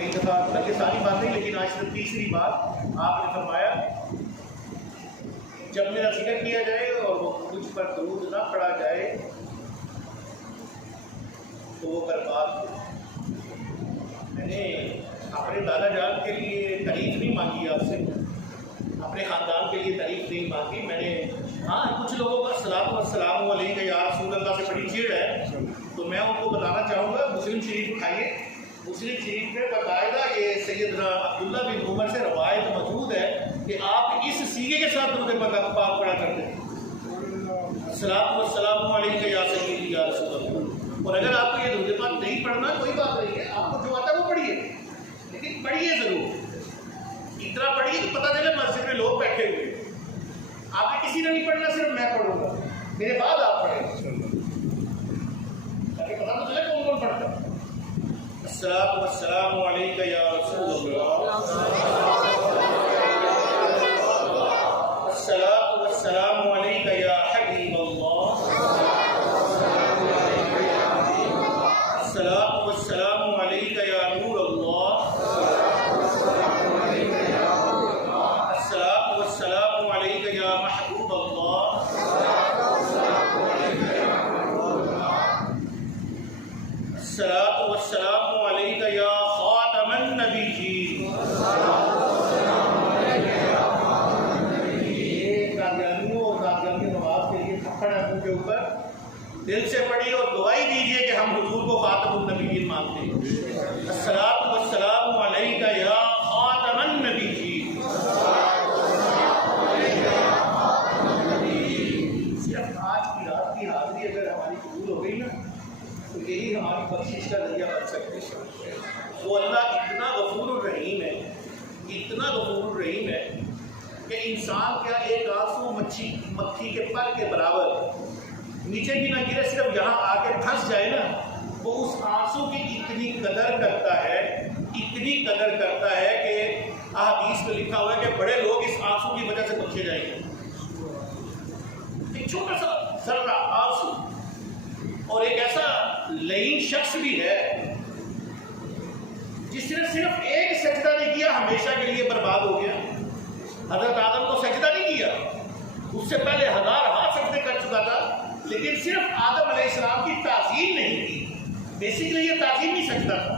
ایک دفعہ بلکہ ساری بات نہیں لیکن آج صرف تیسری بات آپ نے فرمایا جب میرا ذکر کیا جائے اور وہ مجھ پر درود نہ پڑا جائے تو وہ برباد ہو۔ میں نے اپنے دادا جان کے لیے تعریف نہیں مانگی آپ سے، اپنے خاندان کے لیے تعریف نہیں مانگی میں نے۔ ہاں کچھ لوگوں کا الصلاۃ والسلام علیک یا رسول اللہ سے بڑی چیڑ ہے، تو میں ان کو بتانا چاہوں گا مسلم شریف اٹھائیے، مسلم شریف میں باقاعدہ یہ سیدنا عبداللہ بن عمر سے روایت موجود ہے کہ آپ اس سیغے کے ساتھ درود پاک پڑھا کرتے ہیں، الصلاۃ والسلام علیک یا سیدی یا رسول اللہ۔ اور اگر آپ کو یہ درود پاک نہیں پڑھنا کوئی بات نہیں ہے، آپ کو جو آتا ہے وہ پڑھیے، لیکن پڑھیے ضرور، اتنا پڑھیے کہ پتہ چلے مسجد میں لوگ بیٹھے ہوئے، آپ نے کسی نے نہیں پڑھنا، صرف میں پڑھوں گا، میرے بعد آپ پڑھیں تاکہ پتہ تو چلے کون کون پڑھتا ہے۔ الصلاۃ والسلام علیک یا رسول اللہ، الصلاۃ والسلام علیک یا حبیب اللہ، الصلاۃ والسلام علیک یا نور اللہ، الصلاۃ والسلام علیک یا محبوب اللہ، الصلاۃ والسلام علیک یا خاتم النبیین۔ قادیانیوں اور قادیانی نماز کے لیے تھپڑ ہے منہ کے اوپر، دل سے پڑھی اور دعائی دیجیے کہ ہم حضور کو خاتم النبیین مانتے ہیں۔ الصلاۃ والسلام علیک یا خاتم النبیین۔ صرف آج کی رات کی حاضری اگر ہماری قبول ہو گئی نا تو یہی ہماری بخشش کا ذریعہ بن سکتے ہیں۔ وہ اللہ اتنا غفور الرحیم ہے، اتنا غفور الرحیم ہے کہ انسان کیا ایک آنسو مکھی کے پر کے برابر نیچے بھی نہ گرے، صرف یہاں آ کے پھنس جائے نا، وہ اس آنسو کی اتنی قدر کرتا ہے، اتنی قدر کرتا ہے کہ احادیث میں لکھا ہوا ہے کہ بڑے لوگ اس آنسو کی وجہ سے بخشے جائیں گے۔ ایک چھوٹا سا ذرہ آنسو، اور ایک ایسا لعین شخص بھی ہے جس نے صرف ایک سجدہ نہیں کیا ہمیشہ کے لیے برباد ہو گیا۔ حضرت آدم کو سجدہ نہیں کیا، اس سے پہلے ہزارہا سجدے کر چکا تھا، لیکن صرف آدم علیہ السلام کی تعظیم نہیں کی۔ بیسیکلی یہ تعظیمی سجدہ تھا،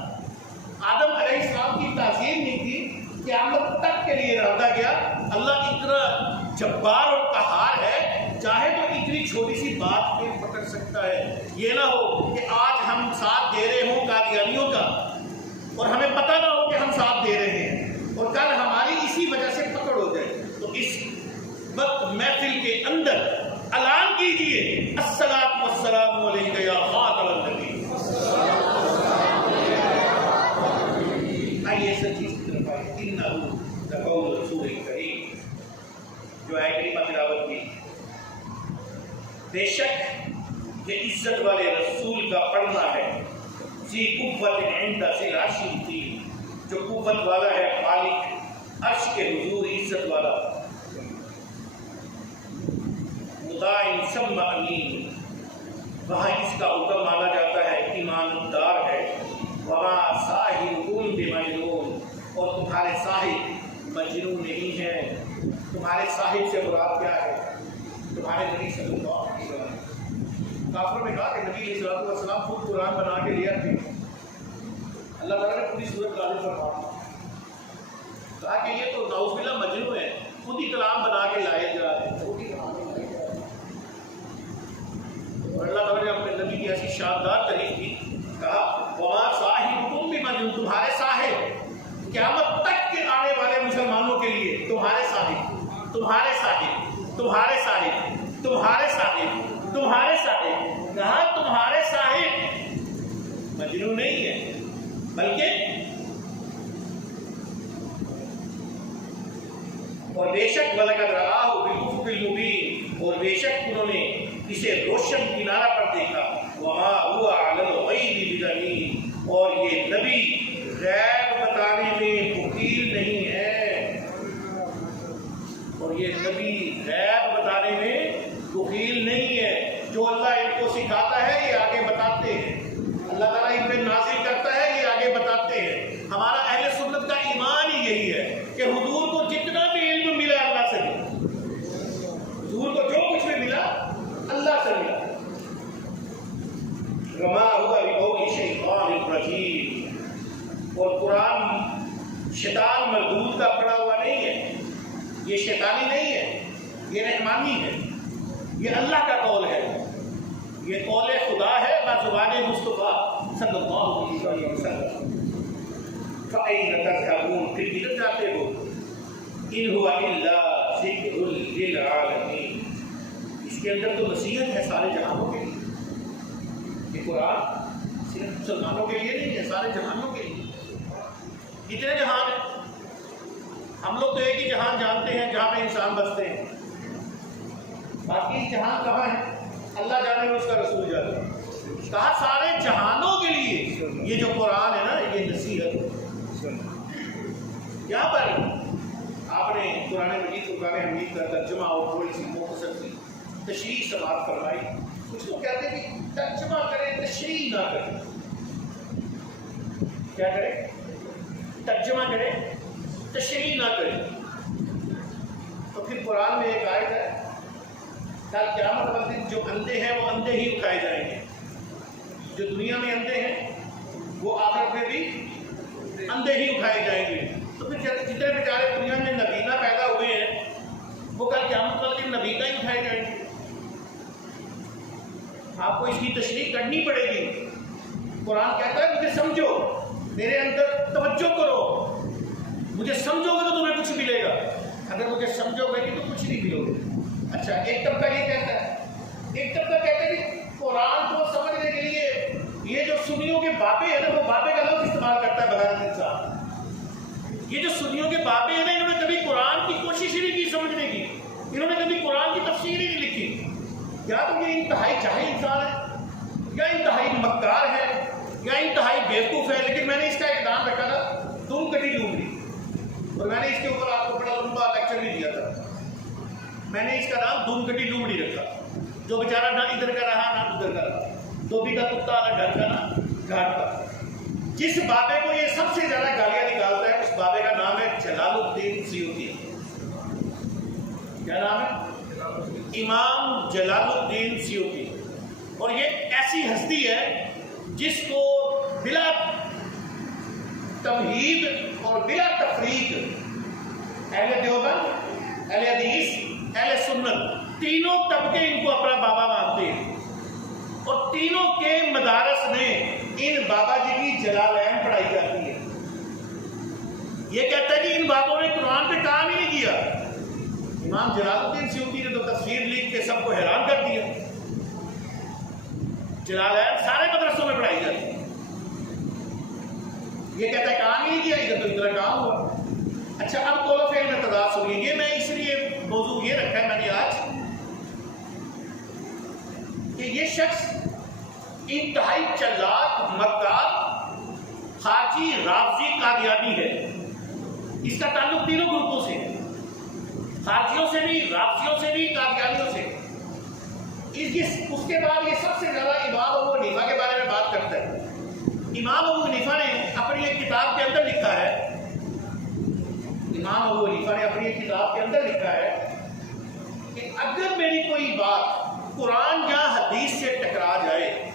آدم علیہ السلام کی تعظیم نہیں کی، قیامت تک کے لیے رہتا گیا۔ اللہ اتنا جبار اور قہار ہے، چاہے تو اتنی چھوٹی سی بات پہ پکڑ سکتا ہے۔ یہ نہ ہو کہ آج ہم ساتھ دے رہے ہوں قادیانیوں کا اور ہمیں پتہ نہ ہو کہ ہم ساتھ دے رہے ہیں، اور کل ہماری اسی وجہ سے پکڑ ہو جائے۔ تو اس وقت محفل کے اندر اعلان کیجئے الصلاۃ والسلام علیک یا خاتم النبیین۔ آئیے سر چیز کی طرف آئے، انہ لقول رسول کریم، جو آیت کریمہ تلاوت کی۔ بے شک یہ عزت والے رسول کا پڑھنا ہے، ذی قوت عند ذی العرش مقیم، جو قوت والا ہے مالک عرش کے حضور عزت والا، مطاع ثم امین، وہاں اس کا حکم مانا جاتا ہے، ایماندار ہے۔ وما صاحبکم بمجنون، اور تمہارے صاحب مجنون نہیں ہے۔ تمہارے صاحب سے مراد کیا ہے؟ تمہارے نبی صلی اللہ علیہ وسلم۔ کافروں نے کہا کہ نبی علیہ الصلوۃ والسلام خود قرآن بنا کے لے آتے، اللہ تعالیٰ نے پوری سورت نازل فرمائی، کہا کہ یہ تو نعوذ باللہ مجنون ہے، خود ہی کلام بنا کے لائے جا رہے ہیں، اور اللہ تعالیٰ نے اپنے نبی کی ایسی شاندار تعریف کی، کہا وما صاحبکم بمجنون، تمہارے صاحب قیامت تک کے آنے والے مسلمانوں کے لیے تمہارے صاحب، تمہارے صاحب، تمہارے صاحب، تمہارے صاحب، تمہارے صاحب، کہاں تمہارے صاحب مجنون نہیں ہے، بلکہ اور بے شک وَلَقَدْ رَآهُ بِالْأُفُقِ الْمُبِينِ، اور بے شک انہوں نے اسے روشن کنارہ پر دیکھا، وَمَا هُوَ عَلَى الْغَيْبِ بِضَنِينٍ، اور یہ نبی غیب بتانے میں بخیل نہیں ہے، اور یہ نبی غیب بتانے میں بخیل نہیں ہے۔ جو اللہ ان کو سکھاتا ہے یہ آگے بتاتے ہیں، اللہ تعالیٰ ان پہ نازل کرتا ہے یہ آگے بتاتے ہیں۔ ہمارا اور قرآن شیطان مردود کا پڑا ہوا نہیں ہے، یہ شیطانی نہیں ہے، یہ رحمانی ہے، یہ اللہ کا قول ہے، یہ قول خدا ہے بزبان مصطفیٰ صلی اللہ علیہ وسلم۔ فَأَيْنَ تَذْهَبُونَ، پھر کدھر جاتے ہو؟ إِنْ هُوَ إِلَّا ذِكْرٌ لِّلْعَالَمِينَ، اس کے اندر تو نصیحت ہے سارے جہانوں کے لیے۔ یہ قرآن صرف مسلمانوں کے لیے نہیں ہے، سارے جہانوں کے لیے۔ کتنے جہان ہیں؟ ہم لوگ تو ایک ہی جہان جانتے ہیں جہاں پہ انسان بستے ہیں، باقی جہان کہاں ہے اللہ جانے میں، اس کا رسول جانے۔ کہا سارے جہانوں کے لیے یہ جو قرآن ہے نا، یہ نصیحت ہے۔ یہاں پر آپ نے قرآن مجید فرقان حمید کا ترجمہ اور تھوڑی سی مختصر سی تشریح سماعت فرمائی۔ کچھ لوگ کہتے ہیں کہ ترجمہ کریں تشریح نہ کریں۔ کیا کریں؟ ترجمہ کریں تشریح نہ کریں۔ تو پھر قرآن میں ایک آیت ہے، کل قیامت والے دن جو اندھے ہیں وہ اندھے ہی اٹھائے جائیں گے، جو دنیا میں اندھے ہیں وہ آخرت میں بھی اندھے ہی اٹھائے جائیں گے۔ تو پھر جتنے بیچارے دنیا میں نبینا پیدا ہوئے ہیں وہ کل قیامت والے دن نبینا ہی اٹھائے جائیں گے۔ آپ کو اس کی تشریح کرنی پڑے گی۔ قرآن کہتا ہے مجھے سمجھو، میرے اندر توجہ کرو، مجھے سمجھو گے تو تمہیں کچھ ملے گا، اگر مجھے سمجھو گے تو کچھ نہیں ملو گے۔ اچھا، ایک طبقہ یہ کہتا ہے، ایک طبقہ کہتا ہے کہ قرآن کو سمجھنے کے لیے یہ جو سنیوں کے بابے ہیں نا، وہ بابے کا لفظ استعمال کرتا ہے بغیر انسان۔ یہ جو سنیوں کے بابے ہیں نا، انہوں نے کبھی قرآن کی کوشش ہی نہیں کی سمجھنے کی، انہوں نے کبھی قرآن کی تفسیر ہی نہیں لکھی۔ یا تو یہ انتہائی جاہل انسان ہے، یا انتہائی مکار ہے، یا انتہائی بیوقوف ہے۔ لیکن میں نے اس کا ایک نام رکھا تھا دم کٹی لومڑی، اور میں نے اس کے اوپر آپ کو بڑا لمبا لیکچر بھی دیا تھا۔ میں نے اس کا نام دم کٹی لومڑی رکھا، جو بیچارہ نہ ادھر کا رہا نہ ادھر کا رہا، دھوبی کا کتا نہ گھر کا نہ گھاٹ کا۔ جس بابے کو یہ سب سے زیادہ گالیاں نکالتا ہے، اس بابے کا نام ہے جلال الدین سیوطی۔ کیا نام ہے؟ امام جلال الدین سیوطی۔ اور یہ ایسی ہستی ہے جس کو بلا تمہید اور بلا تفریق اہل دیوبند، اہل حدیث، اہل سنت، تینوں طبقے ان کو اپنا بابا مانتے ہیں، اور تینوں کے مدارس میں ان بابا جی کی جلالین پڑھائی جاتی ہے۔ یہ کہتا ہے کہ ان بابوں نے قرآن پہ کام ہی نہیں کیا۔ امام جلال الدین سیوطی نے تو تفسیر لکھ کے سب کو حیران کر دیا۔ جلالین سارے مدرسوں میں پڑھائی جاتی ہے، یہ کہتا ہے کام ہی نہیں کیا، ادھر تو اتنا کام ہوا۔ اچھا، اب قول و فعل میں تضاد سنیے۔ یہ میں اس لیے موضوع یہ رکھا ہے میں نے آج کہ یہ شخص انتہائی چلاک، مکار، خارجی، رافضی، قادیانی ہے۔ اس کا تعلق تینوں گروپوں سے، خارجیوں سے بھی، رافضیوں سے بھی، قادیانیوں سے۔ اس کے بعد یہ سب سے زیادہ امام ابو حنیفہ کے بارے میں بات کرتا ہے۔ امام ابو حنیفہ نے اپنی ایک کتاب کے اندر لکھا ہے، امام ابو حنیفہ نے اپنی ایک کتاب کے اندر لکھا ہے کہ اگر میری کوئی بات قرآن یا حدیث سے ٹکرا جائے،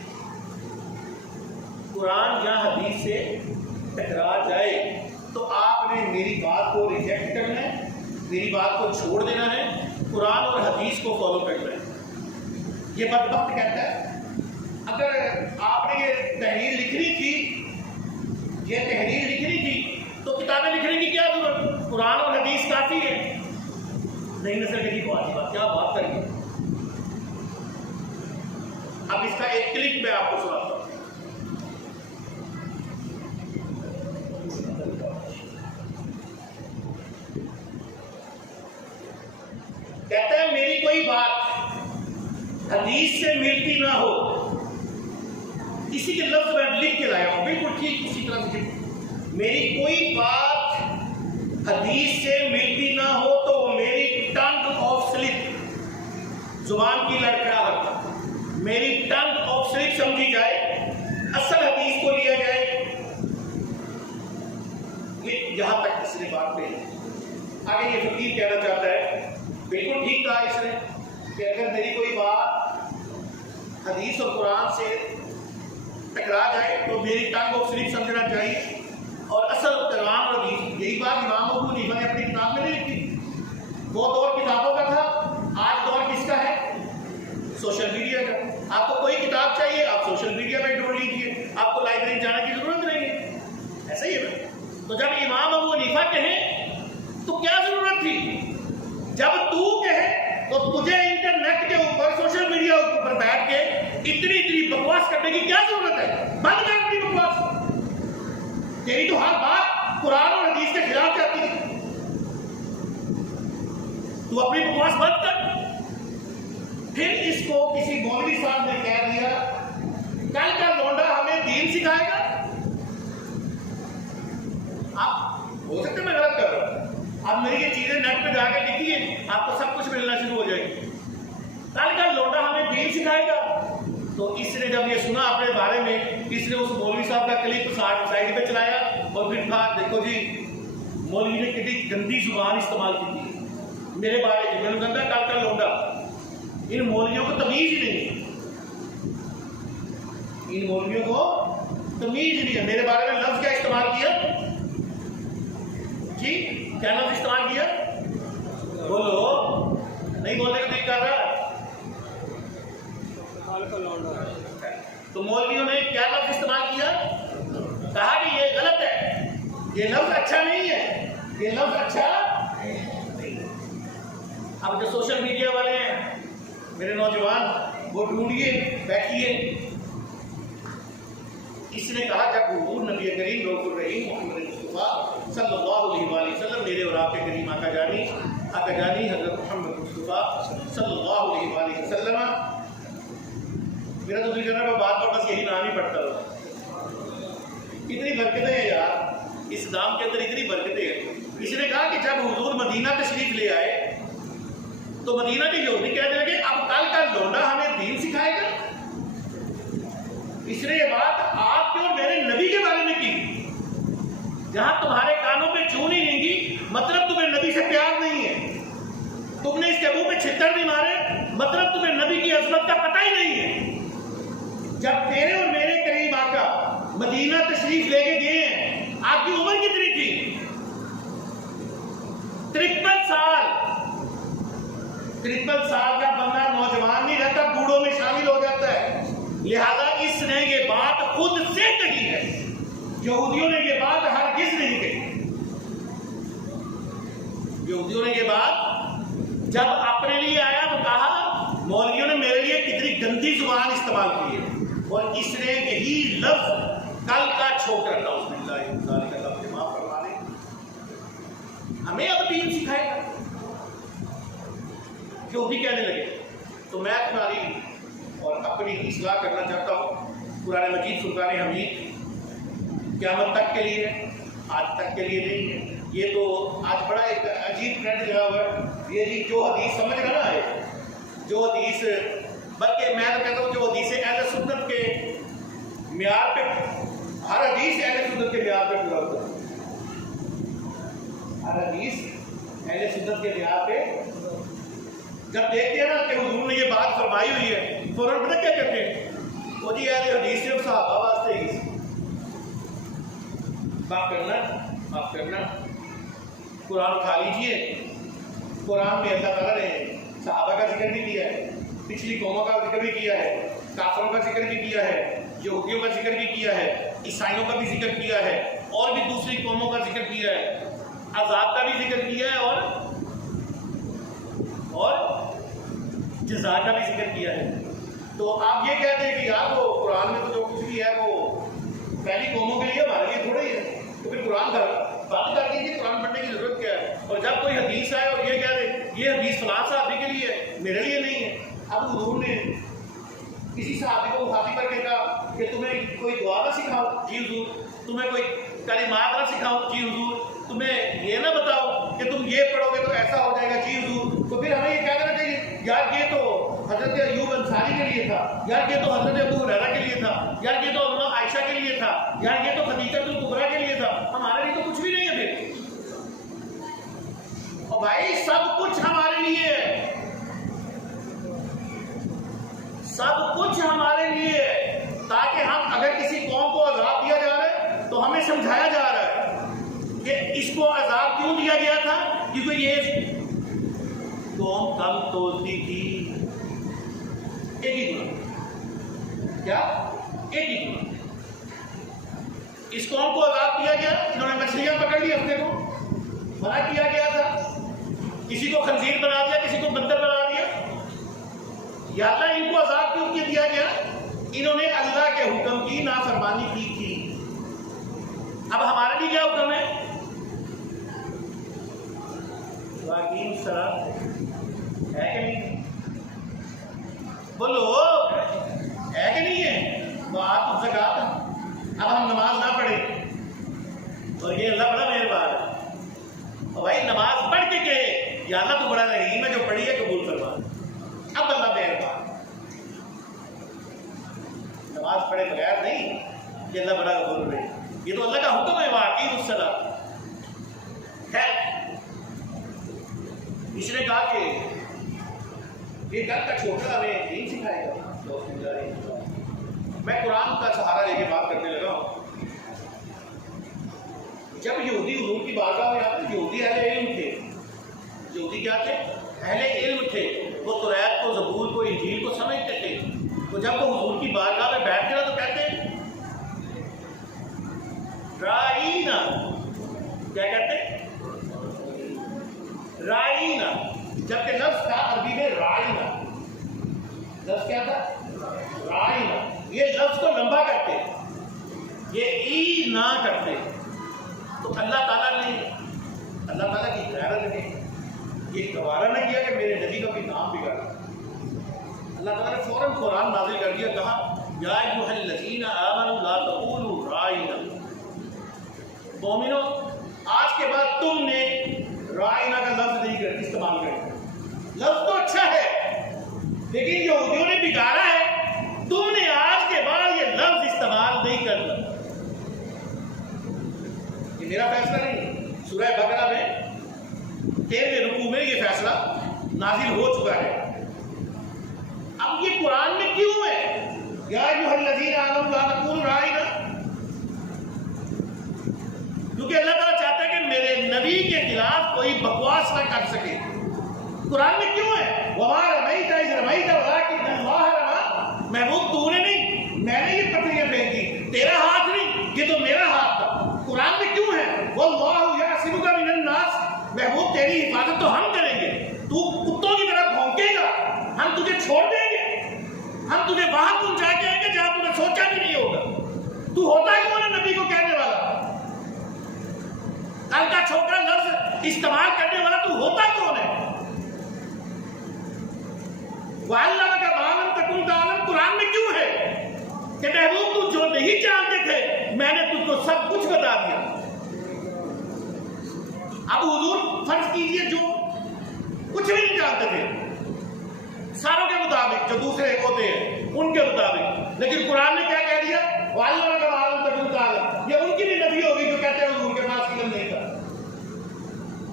قرآن یا حدیث سے ٹکرا جائے تو آپ نے میری بات کو ریجیکٹ کرنا ہے، میری بات کو چھوڑ دینا ہے، قرآن اور حدیث کو فالو کرنا ہے۔ یہ بدبخت کہتا ہے اگر آپ نے یہ تحریر لکھنی تھی تو کتابیں لکھنے کی کیا ضرورت؟ قرآن اور حدیث کافی ہے۔ نئی نسل کے لیے بات کیا بات کریں گے۔ اب اس کا ایک کلپ میں آپ کو سناتا ہوں۔ کہتا ہے میری کوئی بات حدیث سے ملتی نہ ہو، کسی کے لفظ میں لکھ کے لایا ہوں بالکل ٹھیک اسی طرح سے، میری کوئی بات حدیث سے ملتی نہ ہو تو وہ میری ٹنگ آف سلپ، زبان کی لڑکھڑاہٹ، میری ٹنگ آف سلپ سمجھی جائے، اصل حدیث کو لیا جائے۔ یہ یہاں تک اس نے بات کہی۔ آگے یہ فقیر کہنا چاہتا ہے بالکل ٹھیک کہا اس نے کہ اگر میری کوئی بات حدیث اور قرآن سے ٹکرا جائے تو میری ٹنگ آف سلپ سمجھنا چاہیے، تو جب امام ابو حنیفہ کہیں تو کیا ضرورت تھی؟ جب تو کہے تو تجھے انٹرنیٹ کے اوپر سوشل میڈیا کے اوپر بیٹھ کے اتنی بکواس کرنے کی کیا ضرورت ہے؟ بند کر اپنی بکواس. تیری تو ہر بات قرآن اور حدیث کے خلاف جاتی ہے. تو اپنی بکواس بند کر. پھر اس کو کسی مولوی صاحب نے کہہ دیا کل کا لونڈا ہمیں دین سکھائے گا. آپ ہو سکتا ہے میں غلط کر رہا ہوں، اب میری یہ چیزیں نیٹ پہ جا کے لکھیے، آپ کو سب کچھ ملنا شروع ہو جائے گی. کل کا لونڈا ہمیں دین سکھائے گا. تو اس نے جب یہ سنا اپنے بارے میں، اس نے اس مولوی صاحب کا کلپ سائڈ پہ چلایا اور پھر کہا دیکھو جی مولوی نے کتنی گندی زبان استعمال کی تھی میرے بارے میں. میں نے کہا کل کا لونڈا، ان مولویوں کو تمیز ہی نہیں، ان مولویوں کو تمیز نہیں ہے. میرے بارے میں لفظ کیا استعمال کیا جی؟ کیا لفظ استعمال کیا؟ بولو. نہیں بولنے کا نہیں کر رہا. تو مولویوں نے کیا لفظ استعمال کیا؟ کہا کہ یہ غلط ہے، یہ لفظ اچھا نہیں ہے، یہ لفظ اچھا نہیں. اب جو سوشل میڈیا والے ہیں میرے نوجوان، وہ ڈھونڈیے بیٹھیے. اس نے کہا جب حضور نبی کریم رؤوف الرحیم محمد مصطفیٰ صلی اللہ علیہ وآلہ وسلم، میرے اور آپ کے کریم آقا جانی حضرت محمد مصطفیٰ صلی اللہ علیہ وآلہ وسلم، میرا تو دل کر رہا ہے میں بات پر بس یہی نام ہی پڑھتا رہا. اتنی برکتیں ہیں یار اس نام کے اندر، اتنی برکتیں ہیں. اس نے کہا کہ جب حضور مدینہ تشریف لے آئے تو مدینہ کے یہودی کہنے لگے اب کل کا لونڈا ہمیں دین سکھائے گا. اس نے یہ بات آپ کے اور میرے نبی کے بارے میں کی. جہاں تمہارے کانوں پہ چون ہی نہیں گی مطلب تمہیں نبی سے پیار نہیں ہے. تم نے اس کے منہ پہ چھتر نہیں مارے مطلب تمہیں نبی کی عظمت کا پتہ ہی نہیں ہے. جب تیرے اور میرے کریم آقا مدینہ تشریف لے کے گئے ہیں، آپ کی عمر کتنی تھی؟ 53 سال. 53 سال کا بندہ نوجوان نہیں رہتا، بوڑھوں میں شامل ہو جاتا ہے. لہذا اس نے یہ بات خود سے کہی ہے. یہودیوں نے یہ بات ہرگز نہیں کہی. یہودیوں نے یہ بات جب اپنے لیے آیا تو کہا مولویوں نے میرے لیے کتنی گندی زبان استعمال کی ہے، اور اس نے یہی لفظ کل کا چھوکر تھا. اس نے اللہ کا لفظ معاف کروا لے، ہمیں اب دین سکھائے گا. یہودی کہنے لگے. تو میں تمہاری اور اپنی اصلاح کرنا چاہتا ہوں. قرآن مجید فرقان حمید قیامت تک کے لیے، آج تک کے لیے نہیں ہے. یہ تو آج بڑا ایک عجیب ٹرینڈ لگا ہوا ہے. یہ جی جو حدیث سمجھ رہا نا ہے، جو حدیث، بلکہ میں تو کہتا ہوں جو حدیث اہل سنت کے معیار پہ، ہر حدیث اہل سنت کے معیار پہ پورا ہوتا ہے. ہر حدیث اہل سنت کے معیار پہ جب دیکھتے ہیں نا کہ حضور نے یہ بات فرمائی ہوئی ہے، فوراً پتہ کیا کہتے ہیں؟ وہ جی اہل حدیث صرف صحابہ واسطے ہی. معاف کرنا قرآن اٹھا لیجیے. قرآن میں اللہ تعالیٰ نے صحابہ کا ذکر بھی کیا ہے، پچھلی قوموں کا ذکر بھی کیا ہے، کافروں کا ذکر بھی کیا ہے، یہودیوں کا ذکر بھی کیا ہے، عیسائیوں کا بھی ذکر کیا ہے، اور بھی دوسری قوموں کا ذکر کیا ہے، عذاب کا بھی ذکر کیا ہے، اور جزا کا بھی ذکر کیا ہے. تو آپ یہ کہتے ہیں کہ یار وہ قرآن میں تو جو کچھ بھی ہے وہ پہلی قوموں کے لیے، ہمارے لیے تھوڑا ہی ہے. تو پھر قرآن بات کر دیجیے قرآن پڑھنے کی ضرورت کیا ہے. اور جب کوئی حدیث آئے اور یہ کہہ دے یہ حدیث فلاں صحابی کے لیے ہے، میرے لیے نہیں ہے. اب حضور نے کسی صحابی کو مخاطب کر کے کہا کہ تمہیں کوئی دعا نہ سکھاؤ؟ جی حضور. تمہیں کوئی کلمات نہ سکھاؤ؟ جی حضور. تمہیں یہ نہ بتاؤ کہ تم یہ پڑھو گے تو ایسا ہو جائے گا؟ جی حضور. تو پھر ہمیں یہ کہہ دینا چاہیے یار یہ تو حضرت ایوب انصاری کے لیے تھا، یار یہ تو حضرت ابو ہریرہ کے لیے تھا، یار یہ تو اماں عائشہ کے لیے تھا، یار یہ تو خدیجہ الکبریٰ کے لیے تھا. ہمارے لیے تو کچھ بھی نہیں ہے پھر. اور بھائی سب کچھ ہمارے لیے ہے، سب کچھ ہمارے لیے ہے. تاکہ ہم اگر کسی قوم کو عذاب دیا جا رہا ہے تو ہمیں سمجھایا جا رہا ہے کہ اس کو عذاب کیوں دیا گیا تھا، کیونکہ یہ قوم کم تولتی تھی. ایک ہی گناہ، کیا؟ ایک ہی گناہ. اس قوم کو عذاب دیا گیا، انہوں نے مچھلیاں پکڑ لی اپنے کو، منع کیا گیا تھا، کسی کو خنزیر بنا دیا، کسی کو بندر بنا دیا. یا اللہ ان کو عذاب کیوں دیا گیا؟ انہوں نے اللہ کے حکم کی نافرمانی کی تھی. اب ہمارے لیے کیا حکم ہے؟ واقعی سلام ہے کہ نہیں؟ بولو ہے کہ نہیں ہے؟ تو آپ زکات. اب ہم نماز نہ پڑھیں اور یہ اللہ بڑا مہربان ہے، بھائی نماز پڑھ کے کہے یا اللہ تو بڑا رحیم ہے جو پڑھی ہے قبول فرما. اب اللہ مہربان، نماز پڑھے بغیر نہیں کہ اللہ بڑا غفور ہے، یہ تو اللہ کا حکم ہے. واقعی الصلاۃ. خیر اس نے کہا کہ یہ گھر کا چھوٹا ہمیں دین سکھائے گا. میں قرآن کا سہارا لے کے بات کرنے لگا ہوں. جب یہودی حضور کی بارگاہ میں آتے، یہودی اہل علم تھے. یہودی کیا تھے؟ اہل علم تھے. وہ توریت کو، زبور کو، انجیل کو سمجھتے تھے. تو جب وہ حضور کی بارگاہ میں بیٹھتے نا تو کہتے ہیں رائینا. کیا کہتے ہیں؟ رائینا. جبکہ لفظ تھا عربی میں رائینا. لفظ کیا تھا؟ رائینا. یہ لفظ کو لمبا کرتے، یہ ای نہ کرتے. تو اللہ تعالیٰ کی غیرت نے یہ گوارا نہ کیا کہ میرے نبی کا بھی نام بگاڑا. اللہ تعالیٰ نے فوراً قرآن نازل کر دیا، کہا یا ایھا الذین آمنوا لا تقولوا رائینا. مومنو آج کے بعد تم نے رائینا کا لفظ نہیں استعمال کرنا. لفظ تو اچھا ہے لیکن یہودیوں نے بگاڑا ہے. تم نے آج کے بعد یہ لفظ استعمال نہیں کرنا. یہ میرا فیصلہ نہیں. سورہ بقرہ میں 13ویں رکوع میں یہ فیصلہ نازل ہو چکا ہے. اب یہ قرآن میں کیوں ہے یا ایھا الذین آمنوا لا تقولوا رائینا؟ کیونکہ اللہ تعالیٰ چاہتا ہے کہ میرے نبی کے خلاف کوئی بکواس نہ کر سکے. قرآن میں کیوں ہے؟ وما رمیت اذ رمیت ولکن اللہ رمی. محبوب تو نے نہیں، میں نے یہ پتھریاں پھینکی، تیرا ہاتھ نہیں، یہ تو میرا ہاتھ تھا. قرآن میں کیوں ہے واللہ یعصمک من الناس؟ محبوب تیری حفاظت تو ہم کریں گے. تو کتوں کی طرح بھونکے گا، ہم تجھے چھوڑ دیں گے، ہم تجھے وہاں پہنچا کے آئیں گے جہاں تم نے سوچا بھی نہیں ہوگا. تو ہوتا ہے کون ہے نبی کو کہنے والا؟ کل کا چھوکرا لفظ استعمال کرنے والا تو ہوتا کون ہے؟ وَعَلَّمَكَ مَا لَمْ تَكُنْ تَعْلَمُ. قرآن میں کیوں ہے کہ محبوب تو جو نہیں جانتے تھے میں نے تجھ کو سب کچھ بتا دیا. اب حضور فرض کیجئے جو کچھ بھی نہیں جانتے تھے ساروں کے مطابق، جو دوسرے ہوتے ہیں ان کے مطابق، لیکن قرآن نے کیا کہہ دیا؟ وَعَلَّمَكَ مَا لَمْ تَكُنْ تَعْلَمُ. یہ ان کی بھی نبی ہوگی جو کہتے ہیں حضور کے پاس علم نہیں تھا.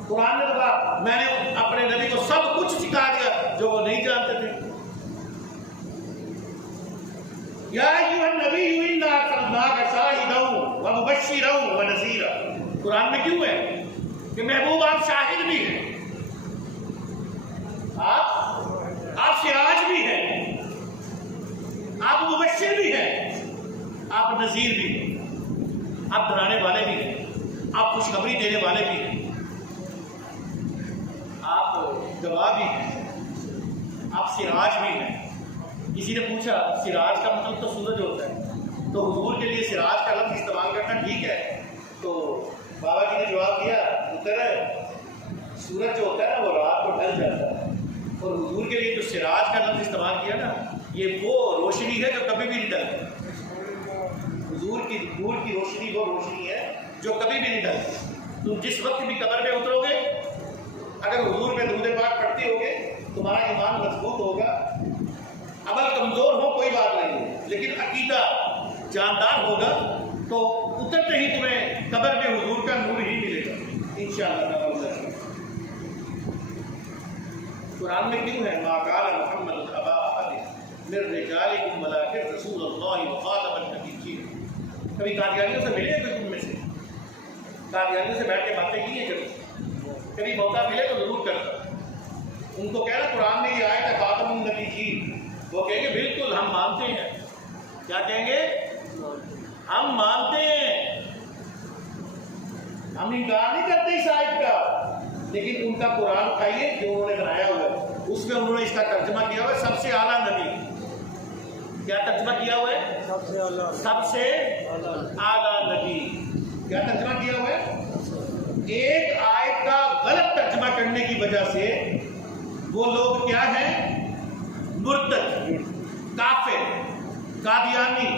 قرآن نے کہا میں نے اپنے نبی کو سب کچھ سکھا دیا جو وہ نہیں جانتے تھے. یا ایھا النبی انا ارسلناک شاہدا ومبشرا ونذیرا. قرآن میں کیوں ہے کہ محبوب آپ شاہد بھی ہیں، آپ سراج بھی ہیں، آپ مبشر بھی ہیں، آپ نذیر بھی ہیں، آپ ڈرانے والے بھی ہیں، آپ خوشخبری دینے والے بھی ہیں، آپ گواہ بھی ہیں، آپ سراج بھی ہیں. کسی نے پوچھا سراج کا مطلب تو سورج ہوتا ہے، تو حضور کے لیے سراج کا لفظ استعمال کرنا ٹھیک ہے؟ تو بابا جی نے جواب دیا سورج جو ہوتا ہے نا وہ رات کو ڈھل جاتا ہے، اور حضور کے لیے جو سراج کا لفظ استعمال کیا نا یہ وہ روشنی ہے جو کبھی بھی نہیں ڈلتی. حضور کی نور کی روشنی وہ روشنی ہے جو کبھی بھی نہیں ڈلتی. تم جس وقت بھی قبر میں اترو گے اگر حضور پہ درود پاک پڑھتے ہوگے تمہارا ایمان مضبوط ہوگا. عمل کمزور ہو کوئی بات نہیں لیکن عقیدہ جاندار ہوگا تو اترتے ہی تمہیں قبر میں حضور کا نور ہی ملے گا انشاءاللہ. قرآن میں کیوں ہے ما قال محمد ابا احد من رجالکم ولکن رسول اللہ وخاتم النبیین. کبھی قادیانیوں سے ملے گا تم میں سے؟ قادیانیوں سے بیٹھ کے باتیں کی ہیں کبھی موقع ملے تو ضرور کرتا. ان کو کہنا قرآن میں یہ آیت ہے خاتم النبیین، وہ کہیں گے بالکل ہم مانتے ہیں. کیا کہیں گے؟ ہم مانتے ہیں ہم انکار نہیں کرتے اس آیت کا، لیکن ان کا قرآن اٹھائیے جو انہوں نے بنایا ہوا ہے، اس میں انہوں نے اس کا ترجمہ کیا ہوا ہے سب سے اعلیٰ نبی۔ کیا ترجمہ کیا ہوا ہے؟ سب سے اعلیٰ نبی۔ کیا ترجمہ کیا ہوا ہے؟ ایک آیت کا غلط ترجمہ کرنے کی وجہ سے وہ لوگ کیا ہیں؟ مرتد، کافر، قادیانی،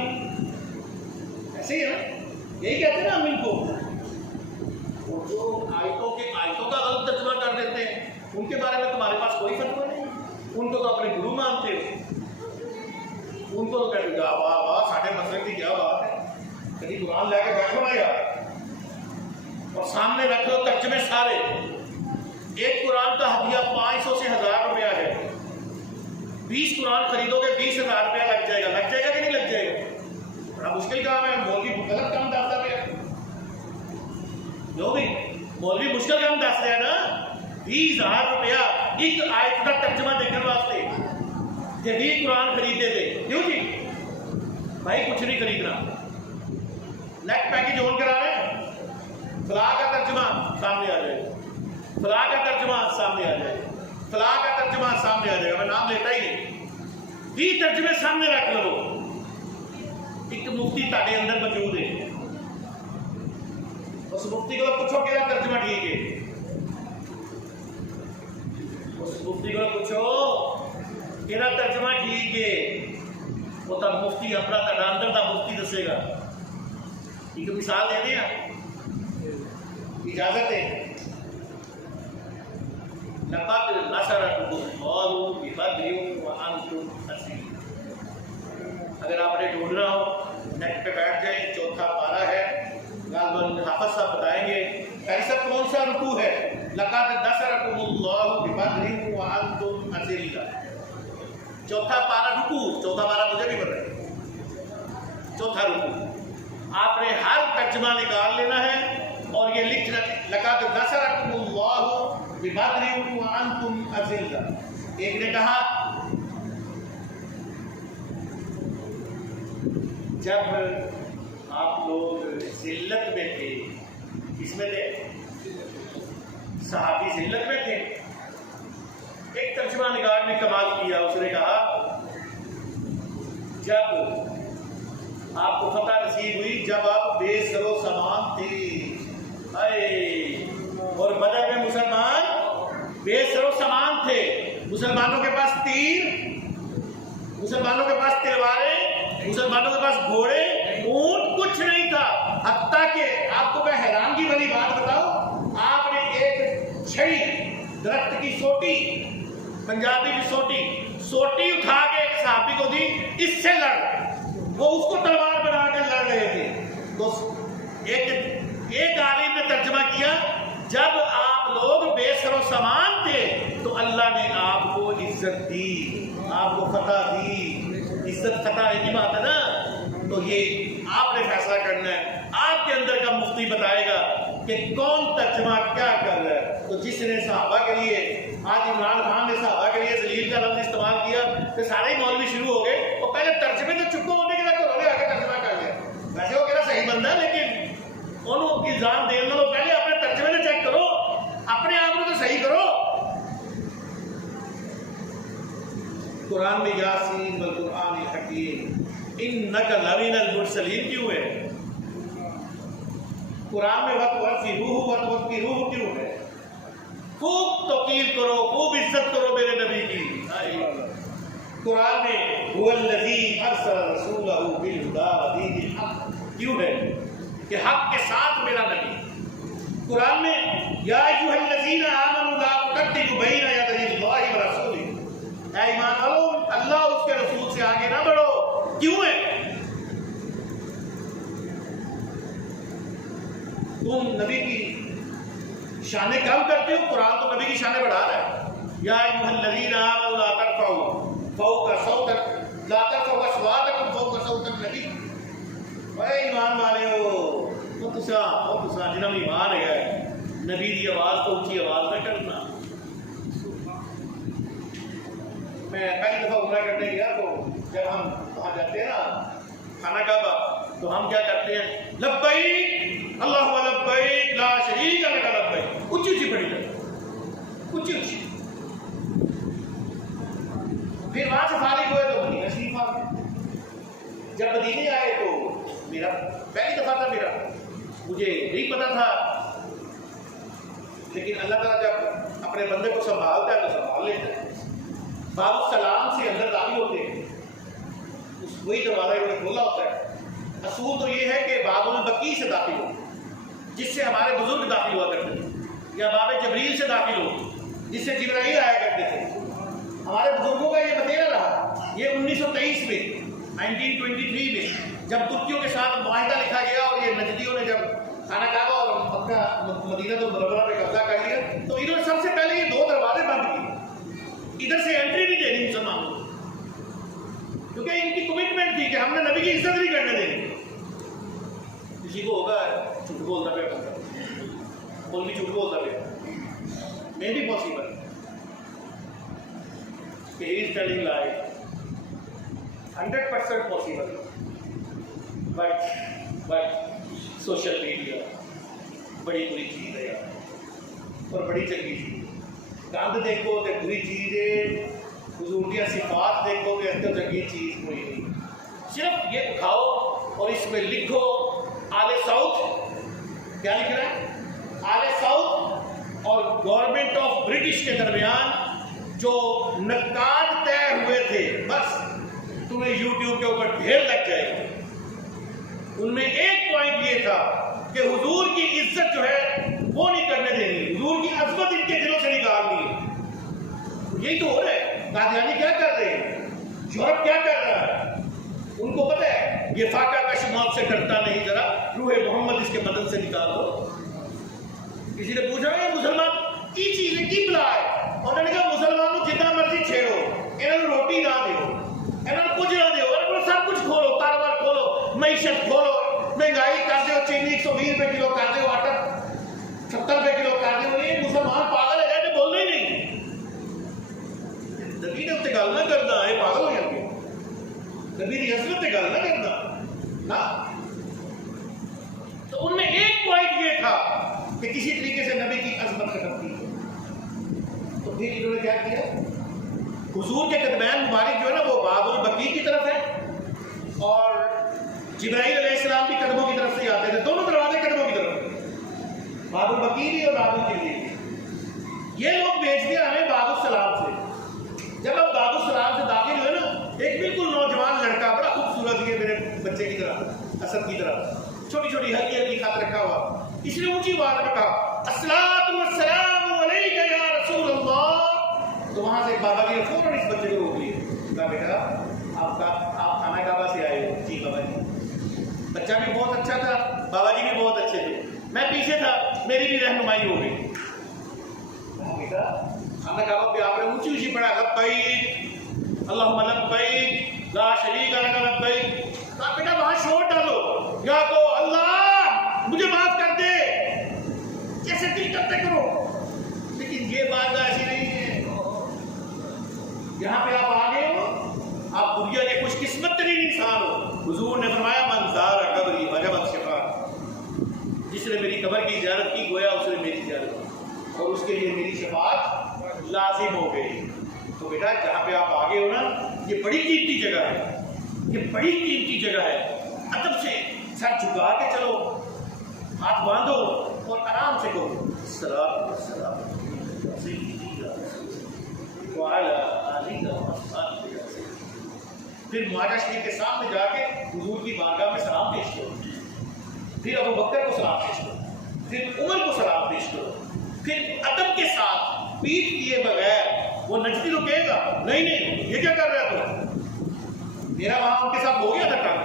ایسے ہی ہے نا، یہی کہتے ہیں نا ہم ان کو۔ اور جو آیتوں کا غلط ترجمہ کر دیتے ہیں ان کے بارے میں تمہارے پاس کوئی فتویٰ نہیں، ان کو تو اپنے گرو مانتے ہو، ان کو تو کہتے ہیں واہ واہ ساڑھے مسلک کی کیا بات ہے، کبھی قرآن لے کے بیٹھو نا یار، اور سامنے رکھ لو ترجمے سارے۔ ایک قرآن کا ہدیہ 500 سے 1000 روپیہ ہے، 20 قرآن خریدو گے 20,000 روپیہ لگ جائے گا کہ نہیں لگ جائے گا؟ بڑا مشکل کام ہے، مولوی غلط کام دستا پیا، جو بھی مولوی مشکل کام دس رہا ہے نا، 20,000 روپیہ ایک آیت کا ترجمہ دیکھنے واسطے، جدید قرآن خریدتے تھے، کیوں جی بھائی کچھ نہیں خریدنا، نیٹ پیکج آن کرا رہے ہیں، فلاں کا ترجمہ سامنے آ جائے گا، فلاں کا ترجمہ سامنے آ جائے گا، فلاں کا ترجمہ سامنے آ جائے گا، میں نام لیتا ہی نہیں، 20 ترجمے سامنے رکھ لو، ایک مفتی تاڑے اندر موجود ہے، اس مفتی کو پوچھو کہ ترجمہ ٹھیک ہے، اس مفتی کو پوچھو کہ ترجمہ ٹھیک ہے، وہ تب مفتی اپنا اندر دا مفتی دسے گا۔ ایک مثال دے دیں آپ، اجازت ہے، لقد نصرکم اللہ ببدر وانتم اذلون، اگر آپ نے ڈھونڈنا ہو نیٹ پہ بیٹھ جائیں، 4تھا پارہ ہے، غالباً حافظ صاحب بتائیں گے ایسا کون سا رکوع ہے، لقد نصرکم اللہ ببدر وانتم اذلون، 4تھا پارہ رکوع، 4تھا پارہ مجھے بھی پتہ ہے، 4تھا رکوع، آپ نے ہر ترجمہ نکال لینا ہے اور یہ لکھ لقد نصرکم اللہ ببدر وانتم اذلون۔ ایک نے کہا جب آپ لوگ ذلت میں تھے، کس میں تھے؟ صحابی ذلت میں تھے۔ ایک ترجمہ نگار نے کمال کیا، اس نے کہا جب آپ کو فتح نصیب ہوئی جب آپ بے سر و سامان تھے، اور بدر میں مسلمان بے سر و سامان تھے، مسلمانوں کے پاس تیر، مسلمانوں کے پاس تلواریں، مسلمانوں کے پاس گھوڑے، اونٹ، کچھ نہیں تھا، حتیٰ کہ آپ کو میں حیرانگی والی بات بتاؤں، آپ نے ایک چھڑی، درخت کی سوٹی، پنجابی کی سوٹی اٹھا کے ایک صحابی کو دی، اس سے لڑ، وہ اس کو تلوار بنا کے لڑ رہے تھے۔ تو ایک عالم نے ترجمہ کیا جب آپ لوگ بے سر و سامان تھے تو اللہ نے آپ کو عزت دی، آپ کو فتح دی، عزت فتح ایک ہی بات ہے نا، تو یہ آپ نے فیصلہ کرنا ہے، آپ کے اندر کا مفتی بتائے گا کہ کون ترجمہ کیا کر رہا ہے۔ تو جس نے صحابہ کے لیے، آج عمران خان نے صحابہ کے لیے ذلیل کا لفظ استعمال کیا کہ سارے ہی مولوی شروع ہو گئے، اور پہلے ترجمے تو چپکو ہونے کے بعد انہوں نے آگے ترجمہ کر لیا، ویسے وہ کہنا صحیح بندہ ہے لیکن انہوں کی جان دے لو، پہلے اپنے ترجمے نے چیک کرو، اپنے آپ کو تو صحیح کرو۔ قرآن میں یاسین والقرآن الحکیم انک لمن المرسلین کیوں ہے؟ قرآن میں وَتُوَفِّرُوهُ کیوں ہے؟ خوب توقیر کرو، خوب عزت کرو میرے نبی کی۔ قرآن میں هُوَ الَّذِي أَرْسَلَ رَسُولَهُ بِالْهُدَىٰ وَدِينِ الْحَقِّ کیوں ہے؟ کہ حق کے ساتھ میرا نبی۔ قرآن میں یا ایھا الذین آمنوا لا تقدموا بین یدی اللہ ورسولہ، اے ایمان والو اللہ اس کے رسول سے آگے نہ بڑھو، کیوں ہے؟ تم نبی کی شانیں کم کرتے ہو، قرآن تو نبی کی شانیں بڑھا رہا ہے۔ یا ایھا الذین آمنوا لا ترفعوا فوق صوت لا ترفعوا اصواتکم فوق صوت النبی، اے ایمان والے ہو، وہ تسا جنہوں نے ایمان ہے نبی دی آواز تو اونچی آواز نہ کرنا۔ میں پہلی دفعہ عمرہ کرنے گیا تو جب ہم وہاں جاتے ہیں نا خانہ کعبہ، تو ہم کیا کرتے ہیں؟ لبیک اللہم لبیک لا لیکن اللہ تعالیٰ جب اپنے بندے کو سنبھالتا ہے تو سنبھال لیتا ہے. باب السلام سے اندر داخل ہوتے ہیں, وہی دروازہ انہوں نے کھولا ہوتا ہے. اصول تو یہ ہے کہ باب البقیع سے داخل ہو, جس سے ہمارے بزرگ داخل ہوا کرتے تھے, یا باب جبریل سے داخل ہو جس سے جبرائیل آیا کرتے تھے. ہمارے بزرگوں کا یہ بتیرا رہا. یہ 1923 میں 1923 میں جب ترکیوں کے ساتھ معاہدہ لکھا گیا اور یہ نجدیوں نے جب خانہ کعبہ اور مکہ مدینہ المنورہ پہ قبضہ کر لیا, تو انہوں نے سب سے پہلے یہ 2 دروازے بند کیے. ادھر سے انٹری نہیں دینی مسلمانوں کو, کیونکہ ان کی کمٹمنٹ تھی کہ ہم نے نبی کی عزت نہیں کرنے دینی. کسی کو ہوگا جھوٹ بولتا پہ بول بھی جھوٹ بولتا پہ میں بھی پاسبل کہ ہی از ٹیلنگ لائی 100% پاسبل. بٹ سوشل میڈیا بڑی بری چیز ہے یار, اور بڑی چنگی چیز. گند دیکھو تو بری چیز ہے, حضور کی صفات دیکھو گے تو چنگی چیز کوئی نہیں. صرف یہ اٹھاؤ اور اس میں لکھو آل ساؤتھ, کیا لکھ رہا ہے, آل ساؤتھ اور گورنمنٹ آف برٹش کے درمیان جو نکات طے ہوئے تھے, بس تمہیں یوٹیوب کے اوپر ڈھیر لگ جائے گا. ان میں ایک پوائنٹ یہ تھا کہ حضور کی عزت جو ہے وہ نہیں کرنے دینی, حضور کی عظمت ان کے دلوں سے نکالنی ہے. یہی تو ہو رہا ہے. قادیانی کیا کر رہے ہیں, یورپ کیا کر رہا ہے, ان کو پتہ ہے یہ فاقہ کا شمال سے کرتا نہیں, ذرا روح محمد اس کے بدن سے نکال دو. کسی نے پوچھا یہ مسلمان کی چیز ہے, کی بلا ہے, انہوں نے کہا مسلمانوں جتنا مرضی چھیڑو, انہوں نے روٹی نہ دیو, انہوں نے کچھ نہ دیو, انہوں نے سب کچھ کھولو, کاروبار کھولو, معیشت کھولو, مہنگائی کر دو, چینی 120 روپے کلو کر دو, آٹا 70 روپے کلو کر دو. یہ مسلمان پاگل ہے کہ بولنا ہی نہیں. نبی نے اتنے گل نہ کرنا, یہ پاگل ہو جائیں گے. نبی کی عظمت سے گل نہ کرنا نا. تو ان میں ایک پوائنٹ یہ تھا کہ کسی طریقے سے نبی کی عظمت ختم کی. تو پھر انہوں نے کیا کیا, حضور کے قدمین مبارک جو ہے نا وہ باب البقیع کی طرف ہے, اور جبرائیل علیہ السلام بھی قدموں کی طرف سے آتے تھے. دونوں دروازے قدموں کی طرف, باب البقیع بھی اور باب الجبریل بھی. یہ لوگ بھیج دیا ہمیں باب السلام سے. جب ہم باب السلام سے داخل ہوئے نا, ایک بالکل نوجوان لڑکا, بڑا خوبصورت ہے, میرے بچے کی طرح, اسد کی طرح, چھوٹی چھوٹی ہلکی ہلکی خط رکھا ہوا, اس نے اونچی آواز میں کہا الصلاۃ والسلام علیک یا رسول اللہ. تو وہاں سے بابا جی نے فوراً اس بچے کو روک لیا, کہا بیٹا آپ خانہ کعبہ سے آئے ہو. جی بابا جی. بچہ بھی بہت اچھا تھا, بابا جی بھی بہت اچھے تھے, میں پیچھے تھا, میری بھی رہنمائی ہو گئی. بیٹا خانہ کعبہ پہ آپ نے اونچی اونچی پڑھا لبیک اللہم لبیک لا شریک لک لبیک. کہا بیٹا وہاں شور ڈالو, یا کو اللہ مجھے معاف کر دے, جیسے دل کرتے کرو. لیکن یہ بات ایسی نہیں ہے. یہاں پہ آپ آ گئے ہو, آپ دنیا کے خوش قسمت ترین انسان ہو. حضور نے فرمایا من زار قبری وجبت شفاعت, جس نے میری قبر کی زیارت کی گویا اس نے میری زیارت کی, اور اس کے لیے میری شفاعت لازم ہو گئی. تو بیٹا جہاں پہ آپ آگے ہو نا, یہ بڑی قیمتی جگہ ہے, یہ بڑی قیمتی جگہ ہے. ادب سے سر جھکا کے چلو, ہاتھ باندھو اور آرام سے کہو السلام السلام. پھر معاہدہ شریف کے سامنے جا کے حضور کی بارگاہ میں سلام پیش کرو, پھر ابو بکر کو سلام پیش کرو, پھر عمر کو سلام پیش کرو, پھر ادب کے ساتھ پیٹ کیے بغیر. وہ نجدی تو کہے گا نہیں نہیں یہ کیا کر رہا تو, میرا وہاں ان کے ساتھ ہو گیا تھا کام,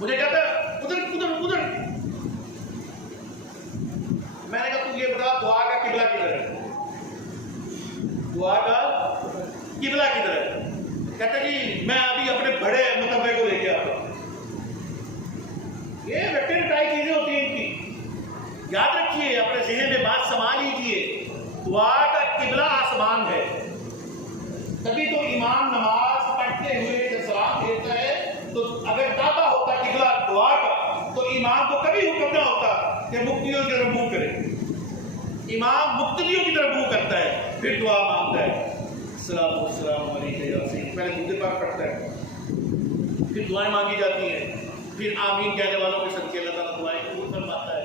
مجھے کہتا ادھر ادھر ادھر. میں نے کہا تو یہ بتا دعا کا قبلہ کدھر ہے, دعا کا قبلہ کدھر ہے. کہتا جی میں ابھی اپنے بڑے متبع کو لے کے آتا ہوں. یہ رٹے رٹائی چیزیں ہوتی ہیں ان کی, یاد رکھیے, اپنے ذہن میں بات سنبھال لیجیے. دعا کا قبلہ آسمان ہے. تبھی تو امام نماز پڑھتے ہوئے جب سلام پھیرتا ہے تو اگر دعویٰ ہوتا قبلہ دعا کا, تو امام کو کبھی حکم نہ ہوتا کہ مقتدیوں کی طرف منہ کرے. امام مقتدیوں کی طرف منہ کرتا ہے, پھر دعا مانگتا ہے السلام علیکم یا سید, پہلے درود پاک پڑھتا ہے, پھر دعائیں مانگی جاتی ہیں, پھر آمین کہنے والوں کے صدقے اللہ تعالیٰ دعائیں قبول فرماتا ہے.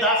10,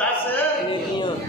10।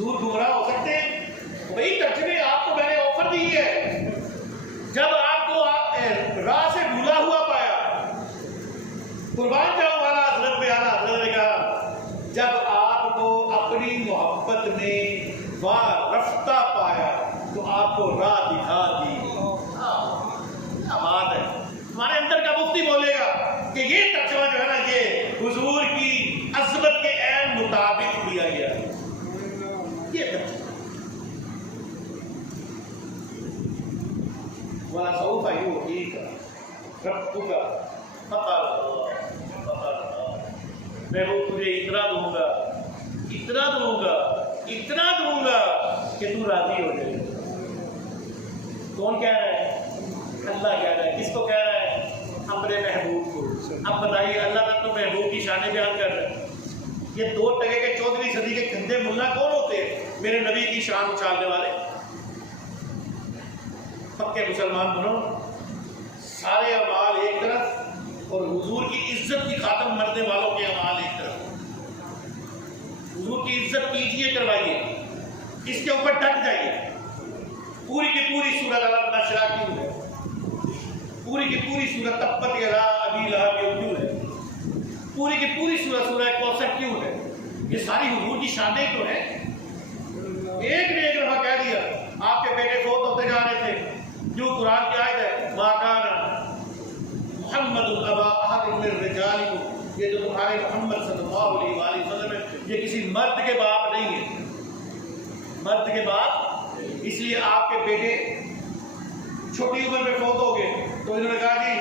حضور گمراہ ہو سکتے ہیں؟ وہی ترجمے آپ کو میں نے آفر دی ہے. جب آپ کو راہ سے بھولا ہوا پایا، قربان جاؤ والا حضرت حضرت نے کہا جب آپ کو اپنی محبت نے وارفتہ پایا تو آپ کو راہ دکھا دی. بات ہے ہمارے اندر کا مفتی بولے گا کہ یہ ترجمہ جو ہے نا یہ حضور کی عظمت کے عین مطابق لیا گیا ہے. یہ ترجمہ وَلَسَوْفَ يُعْطِيكَ رَبُّكَ میں وہ تجھے اتنا دوں گا اتنا دوں گا اتنا دوں گا کہ تو راضی ہو جائے. کون کہہ رہا ہے؟ اللہ کہہ رہا ہے. کس کو کہہ رہا ہے؟ اپنے محبوب کو. اب بتائیے اللہ تعالیٰ تو محبوب کی شان بیان کر رہا ہے. یہ 2 ٹکے کے 14ویں صدی کے گندے ملا کون ہوتے ہیں؟ میرے نبی کی شان اچھالنے والے. پکے مسلمان بنو، سارے اعمال ایک طرف اور حضور کی عزت کی خاتم مرنے والوں کے اعمال ایک طرف. حضور کی عزت کیجیے، کروائیے، اس کے اوپر ڈٹ جائیے. پوری کی پوری سورت علم نشرہ کیوں ہے؟ پوری کی پوری سورت تبت یدا ابی لہب کیوں ہے؟ پوری کی پوری سورت سورہ کوثر کیوں ہے؟ یہ ساری حضور کی شانیں تو ہیں. ایک نے ایک دفعہ کہہ دیا آپ کے بیٹے فوت ہوتے جا رہے تھے، جو قرآن کی آیت ہے ما کان محمد ابا احد من الرجال، یہ جو تمہارے محمد صلی اللہ علیہ وآلہ وسلم ہے یہ کسی مرد کے باپ نہیں ہے. مرد کے باپ اس لیے آپ کے بیٹے چھوٹی عمر میں فوت ہو گئے تو انہوں نے کہا جی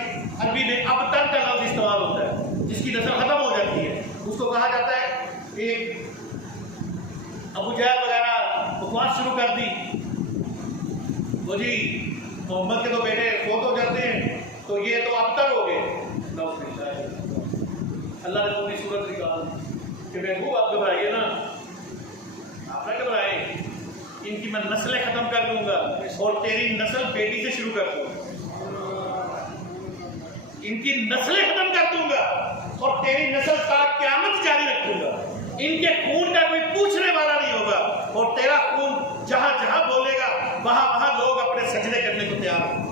عربی میں اب تک کا لفظ استعمال ہوتا ہے جس کی نسل ختم ہو جاتی ہے، اس کو کہا جاتا ہے ایک ابو جہل وغیرہ بکواس شروع کر دی وہ جی محمد کے تو بیٹے فوت ہو جاتے ہیں تو یہ تو ابتر ہو گئے. اللہ نے پوری صورت نکال کہ محبوب آپ گھبرائیے نا، آپ نہ گھبرائیں، ان کی میں نسلیں ختم کر دوں گا اور تیری نسل بیٹی سے شروع کر دوں گا. ان کی نسلیں ختم کر دوں گا اور تیری نسل تا قیامت جاری رکھوں گا. ان کے خون کا کوئی پوچھنے والا نہیں ہوگا اور تیرا خون جہاں جہاں بولے گا وہاں وہاں لوگ اپنے سجدے کرنے کو تیار ہیں.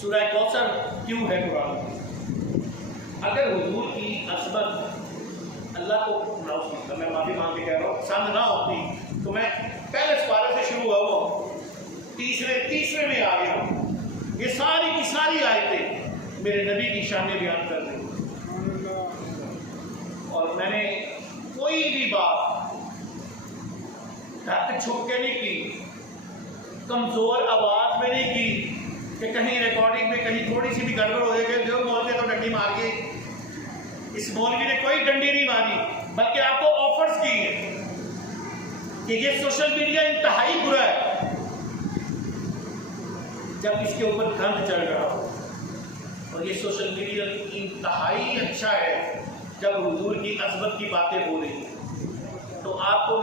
سورہ کوثر کیوں ہے قرآن؟ اگر حضور کی عظمت اللہ کو میں معافی مانگ کے کہہ رہا ہوں پسند نہ ہوتی تو میں پہلے سپارے سے شروع ہوا ہوں تیسرے میں آ گیا ہوں. یہ ساری کی ساری آیتیں میرے نبی کی شان بیان کر رہی اور میں نے کوئی بھی بات ڈھک چھپ کے نہیں کی، کمزور آواز میں نہیں کی کہ کہیں ریکارڈنگ میں کہیں تھوڑی سی بھی گڑبڑ ہو جائے گی جو مولوی تو ڈنڈی مار گئی. اس مولوی نے کوئی ڈنڈی نہیں ماری بلکہ آپ کو آفرز کی ہے کہ یہ سوشل میڈیا انتہائی برا ہے. جب اس کے اوپر گند چل رہا ہو اور یہ سوشل میڈیا انتہائی اچھا ہے جب حضور کی عظمت کی باتیں ہو رہی ہیں تو آپ کو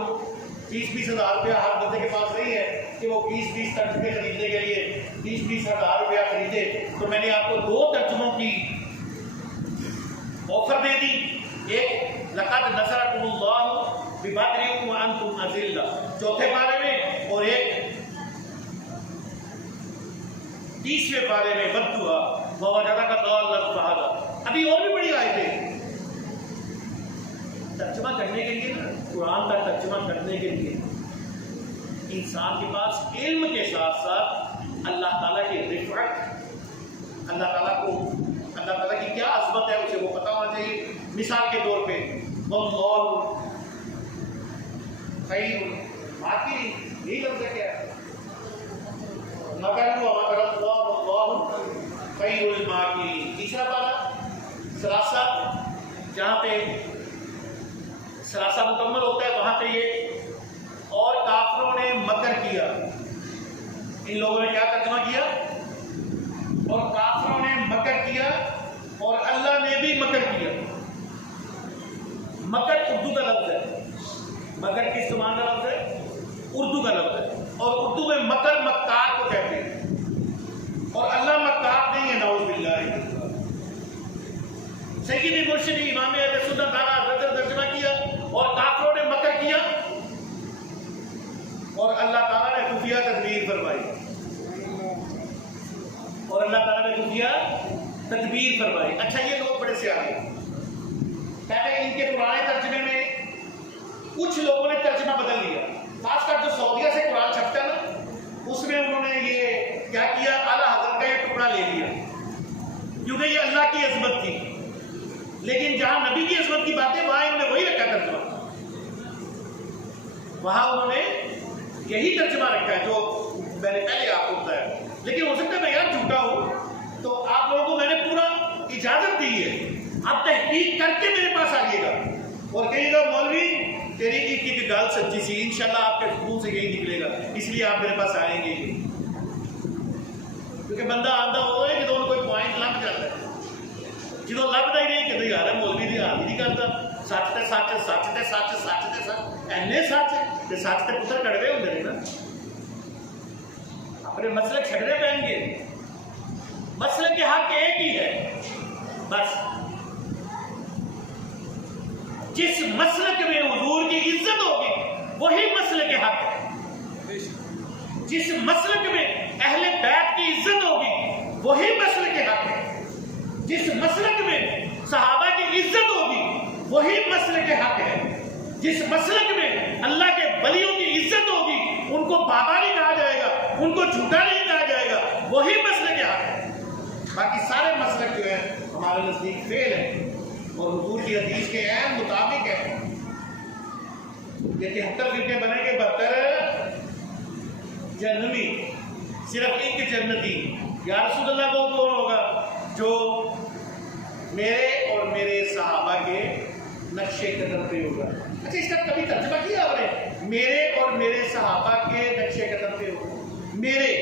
20-20 ہزار روپیہ ہر بندے کے پاس نہیں ہے کہ وہ 20-20 ترجمے خریدنے کے لیے 20-20 ہزار روپیہ خریدے. تو میں نے آپ کو 2 ترجموں کی آفر دے دی، ایک لقد نصرکم اللہ ببدر وانتم اذلہ 4تھے پارے میں اور ایک 30ویں پارے میں بدعا ووجدک ضالا فہدی. ابھی اور بھی بڑی آیتیں ترجمہ کرنے کے لیے نا، قرآن کا ترجمہ کرنے کے لیے انسان کے پاس علم کے ساتھ ساتھ اللہ تعالیٰ کی رفعت، اللہ تعالیٰ کی کیا عظمت ہے اسے وہ پتہ ہونا چاہیے. مثال کے طور پہ واللہ خیر الماکرین، یہی لفظ ہے کیا مگر ومکر اللہ واللہ خیر الماکرین. تیسرا پارہ ثلاثہ، جہاں پہ ثلاثہ مکمل ہوتا ہے وہاں پہ یہ اور کافروں نے مکر کیا. ان لوگوں نے کیا ترجمہ کیا؟ اور کافروں نے مکر کیا اور اللہ نے بھی مکر کیا. مکر اردو کا لفظ ہے. مکر کس زبان کا لفظ ہے؟ اردو کا لفظ ہے. اور اردو میں مکر مکار کو کہتے ہیں اور اللہ مکار نہیں ہے، نعوذ باللہ. سیدی مرشد امام اہل سنت اعلیٰ حضرت نے ترجمہ کیا اور کافروں نے مکر کیا اور اللہ تعالیٰ نے خفیہ تدبیر فرمائی. اور اللہ تعالیٰ نے خفیہ تدبیر فرمائی. اچھا یہ لوگ بڑے سیاح ہیں. پہلے ان کے پرانے ترجمے میں کچھ لوگوں نے ترجمہ بدل لیا، خاص کر جو سعودیہ سے قرآن چھپتا ہے نا، اس میں انہوں نے یہ کیا کیا، اعلیٰ حضرت کا یہ ٹکڑا لے لیا کیونکہ یہ اللہ کی عظمت تھی. لیکن جہاں نبی کی عظمت کی باتیں وہاں انہوں نے وہی رکھا ترجمہ. وہاں انہوں نے یہی ترجمہ رکھا ہے جو میں نے پہلے آپ کو بتایا. لیکن ہو سکتا ہے میں یار جھوٹا ہوں، تو آپ لوگوں کو میں نے پورا اجازت دی ہے، آپ تحقیق کر کے میرے پاس آئیے گا اور کہیے گا مولوی تیری ایک گال سچی سی. انشاءاللہ آپ کے منہ سے یہی نکلے گا، اس لیے آپ میرے پاس آئیں گے. کیونکہ بندہ آدھا ہوتا ہے جدوں کوئی پوائنٹ لگ جاتا ہے، جدوں لگتا ہی نہیں کہ یار مولوی دی حال ہی نہیں کرتا. سچ تے سچ، سچ تے سچ، سچ تے سچ، اینے سچ تے سچ تے پتر کڑوے ہوندے نے نا. اپنے مسئلے چھڑنے پائیں گے. مسئلے کے حق ایک ہی ہے بس. جس مسلک میں حضور کی عزت ہوگی وہی مسلک کے حق ہے. جس مسلک میں اہل بیت کی عزت ہوگی وہی مسلک کے حق ہے. جس مسلک میں صحابہ کی عزت ہوگی وہی مسلک کے حق ہے. جس مسلک میں اللہ کے ولیوں کی عزت ہوگی ان کو بابا نہیں کہا جائے گا، ان کو جھوٹا نہیں کہا جائے گا، وہی مسلک کے حق ہے. باقی سارے مسلک جو ہیں ہمارے نزدیک فیل ہیں اور حضور کی حدیث کے عین مطابق ہے. یہ 73 فرقے بنے گے، 72 جہنمی، صرف ایک جنتی. یا رسول اللہ وہ کون ہوگا؟ جو میرے اور میرے صحابہ کے نقش قدم پہ ہوگا. اچھا اس کا کبھی ترجمہ کیا آپ نے؟ میرے اور میرے صحابہ کے نقش قدم پہ ہوگا. میرے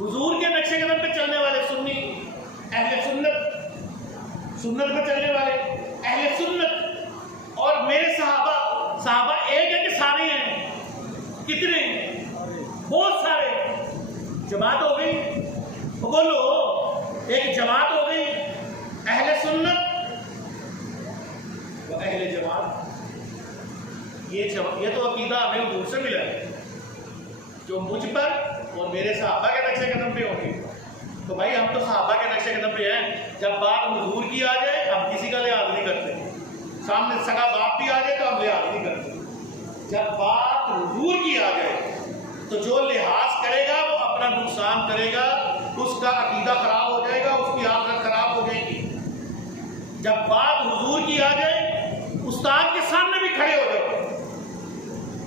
حضور کے نقش قدم پہ چلنے والے سنی، اہل سنت، سنت پہ چلنے والے اہل سنت، اور میرے صحابہ. صحابہ ایک ہے کہ سارے ہیں؟ کتنے؟ بہت سارے. جماعت ہو گئی، بولو ایک جماعت ہو گئی. اہل سنت و اہل جماعت، یہ تو عقیدہ ہمیں حضور سے ملا ہے جو مجھ پر اور میرے صحابہ کے نقش قدم پہ ہوں گے. تو بھائی ہم تو صحابہ کے نقش قدم پہ ہیں. جب بات حضور کی آ جائے ہم کسی کا لحاظ نہیں کرتے. سامنے سگا باپ بھی آ جائے تو ہم لحاظ نہیں کرتے. جب بات حضور کی آ جائے تو جو لحاظ کرے گا وہ اپنا نقصان کرے گا، اس کا عقیدہ خراب ہو جائے گا، اس کی آخرت خراب ہو جائے گی. جب بات حضور کی آ جائے استاد کے سامنے بھی کھڑے ہو جاؤ،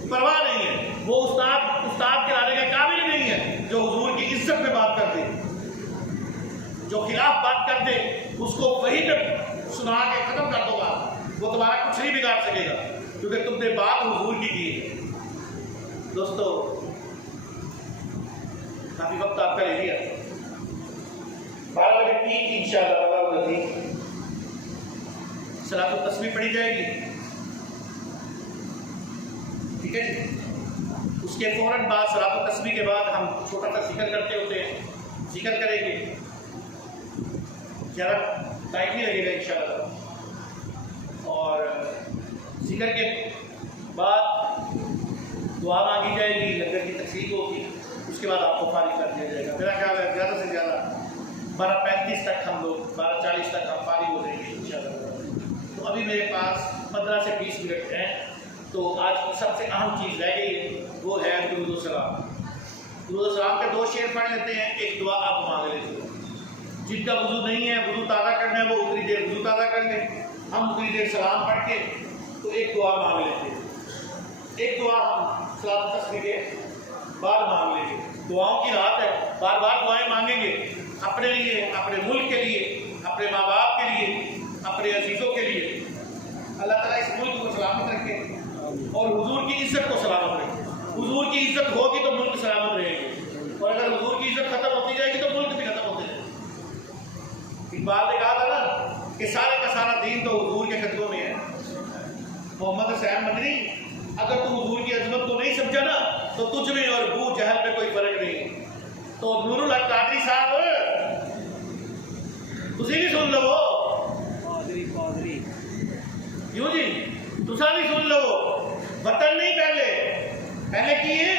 پرواہ نہیں ہے. وہ استاد کے لانے کا قابل ہی نہیں ہے جو حضور کی عزت میں بات کر دے. جو خلاف بات کر دے اس کو وہی پہ سنا کے ختم کر دو گا، وہ تمہارا کچھ نہیں بگاڑ سکے گا کیونکہ تم نے بات حضور کی ہے. دوستو کافی وقت آپ کا لے لیا. 12 بجے ٹھیک انشاءاللہ صلاۃ التسبیح پڑھی جائے گی. ٹھیک ہے جی. اس کے فوراً بعد صلاۃ التسبیح کے بعد ہم چھوٹا سا ذکر کرتے ہوتے ہیں، ذکر کریں گے. ذرا ٹائم نہیں لگے گا انشاءاللہ. اور ذکر کے بعد دعا مانگی جائے گی، لنگر کی تقسیم ہوگی. اس کے بعد آپ کو فارغ کر دیا جائے گا. میرا خیال ہے زیادہ سے زیادہ 12:35 تک ہم لوگ 12:40 تک ہم فارغ ہو جائیں گے انشاءاللہ. تو ابھی میرے پاس 15 سے 20 منٹ ہیں. تو آج کی سب سے اہم چیز رہ گئی وہ ہے درود و سلام. درود و سلام کے 2 شعر پڑھ لیتے ہیں، ایک دعا آپ مانگ لیتے ہیں. جن کا وضو نہیں ہے، وضو تازہ کرنا ہے، وہ اتنی دیر وضو تازہ کر لیں. ہم اتنی دیر سلام پڑھ کے تو ایک دعا مانگ لیتے ہیں. ایک دعا ہم صلاۃ التسبیح کے بعد مانگ لیں گے. دعاؤں کی رات ہے، بار بار دعائیں مانگیں گے اپنے لیے، اپنے ملک کے لیے، اپنے ماں باپ کے لیے، اپنے عزیزوں کے لیے. اللہ تعالیٰ اس ملک کو سلامت رکھے اور حضور کی عزت کو سلامت رکھے. حضور کی عزت ہوگی تو ملک سلامت رہے گی، اور اگر حضور کی عزت ختم ہوتی جائے گی تو نور الحق قادری صاحب تسی بھی سن لو قادری کیوں جی تسا بھی سن لو وطن نہیں پہلے کی ہے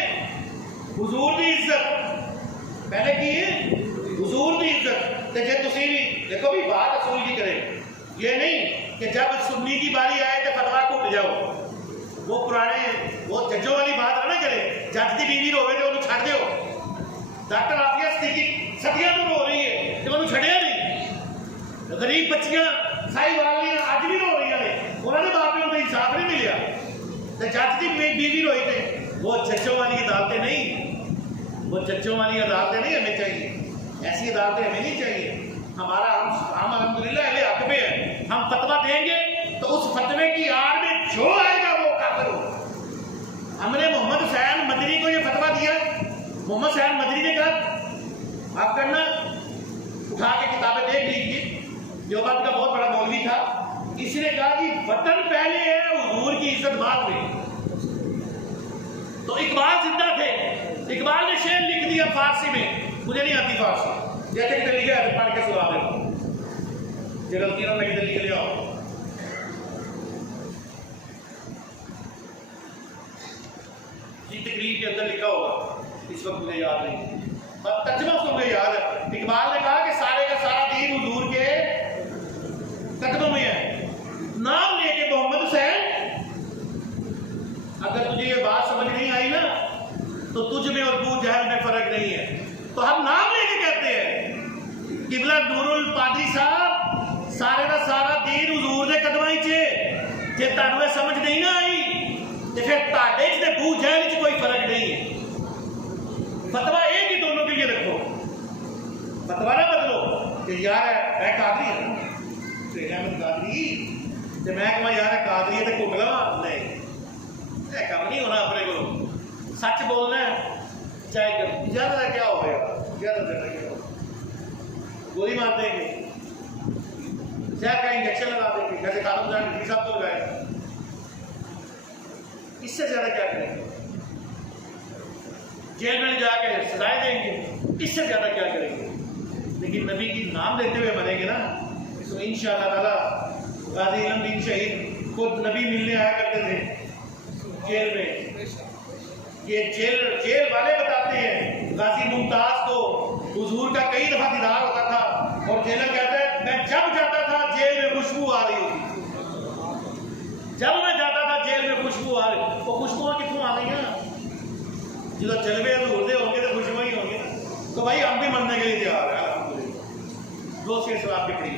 حضور دی عزت پہلے کی ہے حضور دی عزت تے جے تسی بھی دیکھو بھی بات اصول کی کرے یہ نہیں کہ جب سنی کی باری آئے تو فتوا ٹوٹ جاؤ وہ پرانے وہ ججوں والی بات نہ کرے جج کی بیوی روے تو انہوں چھڑ دیو ڈاکٹر عافیہ صدیقی صدیاں تو رو رہی ہے تو انہوں چھڑیا نہیں غریب بچیاں سائی والیاں اج بھی رو رہی ہیں انہوں نے باپ نے انہیں انصاف نہیں ملیا تو جج کی بیوی روئی تھے وہ ججوں والی عدالتیں نہیں وہ ججوں والی عدالتیں نہیں ہمیں چاہیے ایسی عدالتیں ہمیں نہیں چاہیے ہمارا ہم الحمدللہ اہل حق پہ ہیں ہم فتویٰ دیں گے تو اس فتوے کی آڑ میں جو آئے گا وہ کافر ہو ہم نے محمد حسین مدنی کو یہ فتویٰ دیا محمد حسین مدنی نے کہا آپ کرنا اٹھا کے کتابیں دیکھ لیجیے دیوبند کا بہت بڑا مولوی تھا اس نے کہا کہ وطن پہلے ہے حضور کی عزت بعد میں تو اقبال زندہ تھے اقبال نے شعر لکھ دیا فارسی میں مجھے نہیں آتی فارسی جیسے کہ لکھا ہے پڑھ کے سنا دے یہ غلطی نہ میں ادھر لکھ لیا یہ تقریر کے اندر لکھا ہوگا اس وقت مجھے یاد نہیں ترجمہ تو مجھے یاد ہے اقبال نے کہا کہ سارے کا سارا دین حضور کے قدموں میں ہے نام لے کے محمد حسین اگر تجھے یہ بات سمجھ نہیں آئی نا تو تجھ میں اور ابو جہل میں فرق نہیں ہے تو ہم نام لے کے کہتے ہیں قبلہ نور القادری صاحب سارے کا سارا دین حضور دے قدماں وچ جے تانوں سمجھ نہیں نہ آئی تے پھر تاڈے تے ابو جہل وچ کوئی فرق نہیں ہے فتویٰ ایک ہی دونوں کے لیے رکھو فتویٰ نہ بدلو کہ یار میں قادری ہوں تیرے احمد قادری تے میں کہاں یار قادری ہے تے کٹلا نہیں یہ کام نہیں ہونا اپنے کو سچ بولنا ہے چاہے زیادہ کیا ہو گیا زیادہ کیا ہو گولی مار دیں گے زہر کا انجیکشن لگا دیں گے جیسے خالد جان ڈی صاحب تو لگائے اس سے زیادہ کیا کریں گے جیل میں جا کے سزائیں دیں گے اس سے زیادہ کیا کریں گے لیکن نبی کی نام لیتے ہوئے مریں گے نا تو انشاءاللہ تعالیٰ غازی علم دین شہید خود نبی ملنے آیا کرتے تھے جیل میں یہ جیل والے بتاتے ہیں غازی ممتاز کو حضور کا کئی دفعہ دیدار ہوتا تھا اور جیلر کہتا ہے میں جب جاتا تھا جیل میں خوشبو آ رہی ہوتی جب میں جاتا تھا جیل میں خوشبو آ رہی وہ خوشبوئیں کتوں آ رہی ہیں جب جلوے حضور دے ہوں گے تو خوشبو ہی ہوں گے تو بھائی ہم بھی مرنے کے لیے تیار ہیں دو سے سلام کے پڑی